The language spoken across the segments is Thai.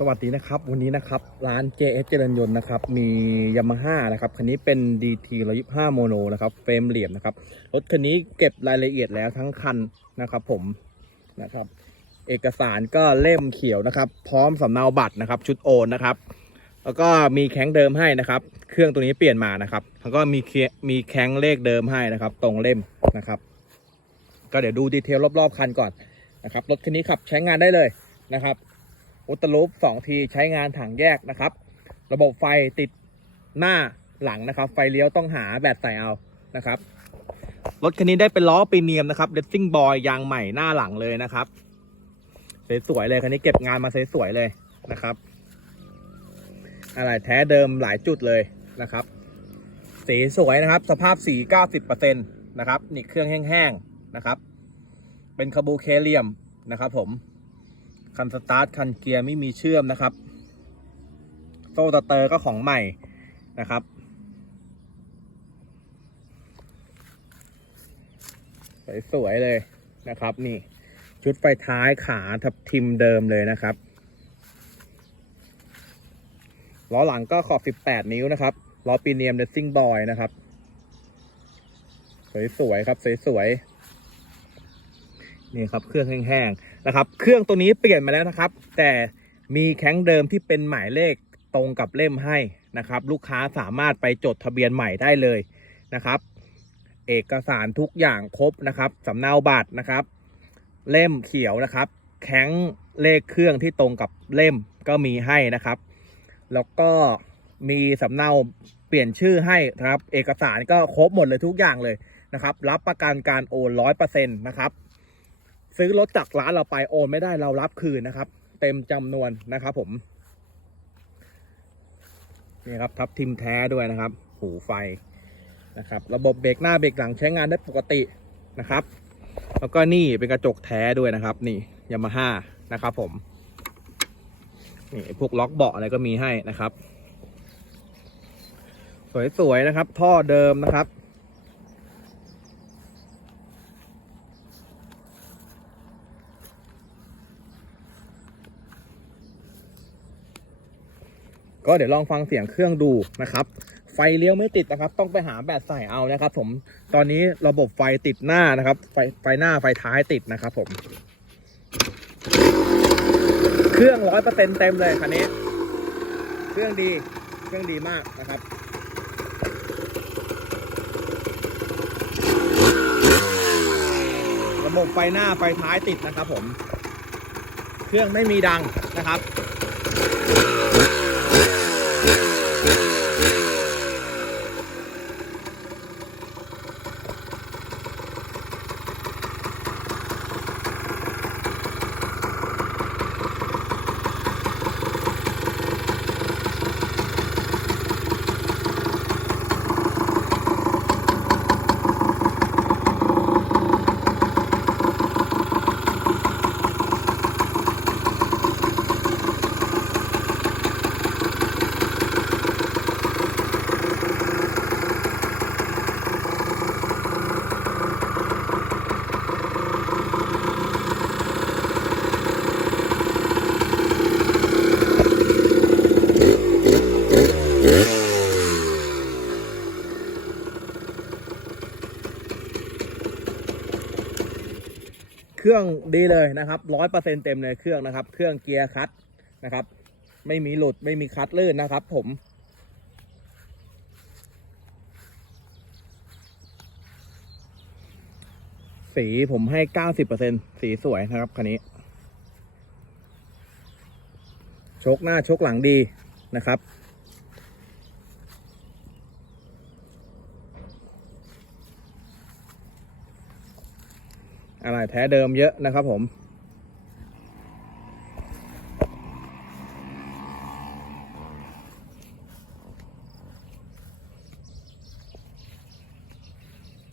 สวัสดีนะครับ วันนี้นะครับ ร้าน JS เจริญยนต์นะครับ มียามาฮ่านะครับ คันนี้เป็น DT 125โมโนนะครับ เฟรมเหลี่ยมนะครับ รถคันนี้เก็บรายละเอียดแล้วทั้งคันนะครับ ผมนะครับ เอกสารก็เล่มเขียวนะครับ พร้อมสำเนาบัตรนะครับ ชุดโอนนะครับ แล้วก็มีแข้งเดิมให้นะครับ เครื่องตัวนี้เปลี่ยนมานะครับ แล้วก็มีมีแข้งเลขเดิมให้นะครับ ตรงเล่มนะครับ ก็เดี๋ยวดูดีเทลรอบๆคันก่อนนะครับ รถคันนี้ขับใช้งานได้เลยนะครับ อุตลุปสองทีใช้งานถังแยกนะครับ ระบบไฟติดหน้าหลังนะครับ ไฟเลี้ยวต้องหาแบตใส่เอานะครับ รถคันนี้ได้เป็นล้อปีเนียมนะครับเดซซิ่งบอยยางใหม่หน้าหลังเลยนะครับสวยๆเลยคันนี้เก็บงานมาสวยๆเลยนะครับ อะไรแท้เดิมหลายจุดเลยนะครับ สีสวยนะครับ สภาพสี 90%นะครับนี่เครื่องแห้งๆนะครับ เป็นคาบูเคเลียมนะครับผม คันสตาร์ทคันเกียร์ไม่มีเชื่อมนะครับ โซ่ตะเตอร์ก็ของใหม่นะครับ สวยๆเลยนะครับนี่ชุดไฟท้ายขาทับทิมเดิมเลยนะครับล้อหลังก็ขอบ 18 นิ้วนะครับล้อปีเนียมเดซซิ่งบอยนะครับ สวยๆครับ สวยๆ นี่ครับเครื่องแห้งๆนะครับ เครื่องตัวนี้เปลี่ยนมาแล้วนะครับ แต่มีแข้งเดิมที่เป็นหมายเลขตรงกับเล่มให้นะครับ ลูกค้าสามารถไปจดทะเบียนใหม่ได้เลยนะครับ เอกสารทุกอย่างครบนะครับสำเนาบัตรนะครับ เล่มเขียวนะครับ แข้งเลขเครื่องที่ตรงกับเล่มก็มีให้นะครับ แล้วก็มีสำเนาเปลี่ยนชื่อให้นะครับ เอกสารก็ครบหมดเลยทุกอย่างเลยนะครับ รับประกันการโอนร้อยเปอร์เซ็นต์นะครับ ซื้อรถจากร้านเราไปโอนไม่ได้เรารับคืนนะครับ เต็มจำนวนนะครับผมนี่ครับทับทิมแท้ด้วยนะครับ หูไฟนะครับ ระบบเบรกหน้าเบรกหลังใช้งานได้ปกตินะครับ แล้วก็นี่เป็นกระจกแท้ด้วยนะครับ นี่ยามาฮ่านะครับ ผมนี่พวกล็อกเบาะอะไรก็มีให้นะครับ สวยๆนะครับ ท่อเดิมนะครับ ก็เดี๋ยวลองฟังเสียงเครื่องดูนะครับไฟเลี้ยวไม่ติดนะครับ ต้องไปหาแบตใส่เอานะครับ ผมตอนนี้ระบบไฟติดหน้านะครับ ไฟไฟหน้าไฟท้ายติดนะครับ ผม เครื่องร้อยเปอร์เซ็นเต็มเลยคันนี้ เครื่องดีเครื่องดีมากนะครับระบบไฟหน้าไฟท้ายติดนะครับ ผม เครื่องไม่มีดังนะครับ เครื่องดีเลยนะครับร้อยเปอร์เซ็นเต็มเลยเครื่องนะครับ เครื่องเกียร์คัดนะครับ ไม่มีหลุดไม่มีคัดลื่นนะครับ ผมสีผมให้เก้าสิบเปอร์เซ็นสีสวยนะครับคันนี้ ชกหน้าชกหลังดีนะครับ อะไรแท้เดิมเยอะนะครับผม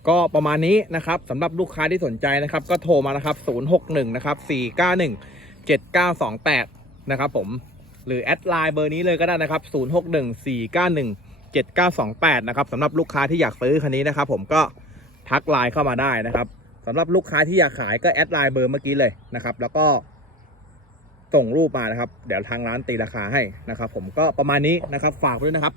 ก็ประมาณนี้นะครับสำหรับลูกค้าที่สนใจนะครับ ก็โทรมานะครับ 061 นะครับ 491 7928 นะครับผม หรือแอดไลน์เบอร์นี้เลยก็ได้นะครับ 061 491 7928 นะครับสำหรับลูกค้าที่อยากซื้อคันนี้นะครับ ผมก็ทักไลน์เข้ามาได้นะครับ สำหรับลูกค้าที่อยากขายก็แอดไลน์เบอร์เมื่อกี้เลยนะครับ แล้วก็ส่งรูปมานะครับ เดี๋ยวทางร้านตีราคาให้นะครับ ผมก็ประมาณนี้นะครับฝากไว้ด้วยนะครับ